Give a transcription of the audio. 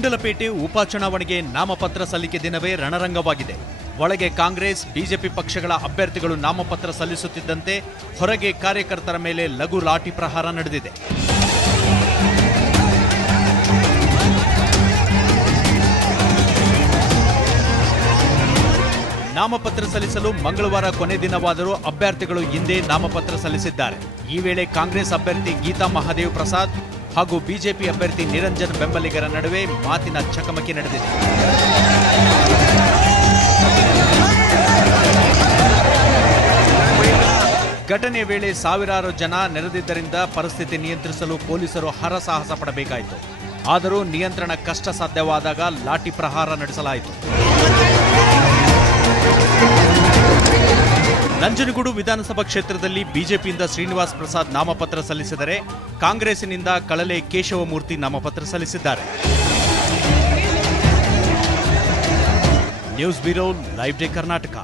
ಗುಂಡ್ಲುಪೇಟೆ ಉಪಚುನಾವಣೆಗೆ ನಾಮಪತ್ರ ಸಲ್ಲಿಕೆ ದಿನವೇ ರಣರಂಗವಾಗಿದೆ. ಒಳಗೆ ಕಾಂಗ್ರೆಸ್, ಬಿಜೆಪಿ ಪಕ್ಷಗಳ ಅಭ್ಯರ್ಥಿಗಳು ನಾಮಪತ್ರ ಸಲ್ಲಿಸುತ್ತಿದ್ದಂತೆ ಹೊರಗೆ ಕಾರ್ಯಕರ್ತರ ಮೇಲೆ ಲಘು ಲಾಠಿ ಪ್ರಹಾರ ನಡೆದಿದೆ. ನಾಮಪತ್ರ ಸಲ್ಲಿಸಲು ಮಂಗಳವಾರ ಕೊನೆ ದಿನವಾದರೂ ಅಭ್ಯರ್ಥಿಗಳು ಹಿಂದೆ ನಾಮಪತ್ರ ಸಲ್ಲಿಸಿದ್ದಾರೆ. ಈ ವೇಳೆ ಕಾಂಗ್ರೆಸ್ ಅಭ್ಯರ್ಥಿ ಗೀತಾ ಮಹಾದೇವ್ ಪ್ರಸಾದ್ ಹಾಗೂ ಬಿಜೆಪಿ ಅಭ್ಯರ್ಥಿ ನಿರಂಜನ್ ಬೆಂಬಲಿಗರ ನಡುವೆ ಮಾತಿನ ಚಕಮಕಿ ನಡೆದಿದೆ. ಘಟನೆ ವೇಳೆ ಸಾವಿರಾರು ಜನ ನೆರೆದಿದ್ದರಿಂದ ಪರಿಸ್ಥಿತಿ ನಿಯಂತ್ರಿಸಲು ಪೊಲೀಸರು ಹರಸಾಹಸ ಪಡಬೇಕಾಯಿತು. ಆದರೂ ನಿಯಂತ್ರಣ ಕಷ್ಟ ಸಾಧ್ಯವಾದಾಗ ಲಾಠಿ ಪ್ರಹಾರ ನಡೆಸಲಾಯಿತು. ನಂಜನಗೂಡು ವಿಧಾನಸಭಾ ಕ್ಷೇತ್ರದಲ್ಲಿ ಬಿಜೆಪಿಯಿಂದ ಶ್ರೀನಿವಾಸ್ ಪ್ರಸಾದ್ ನಾಮಪತ್ರ ಸಲ್ಲಿಸಿದರೆ ಕಾಂಗ್ರೆಸ್ಸಿನಿಂದ ಕಳಲೆ ಕೇಶವಮೂರ್ತಿ ನಾಮಪತ್ರ ಸಲ್ಲಿಸಿದ್ದಾರೆ. News bureau live day Karnataka.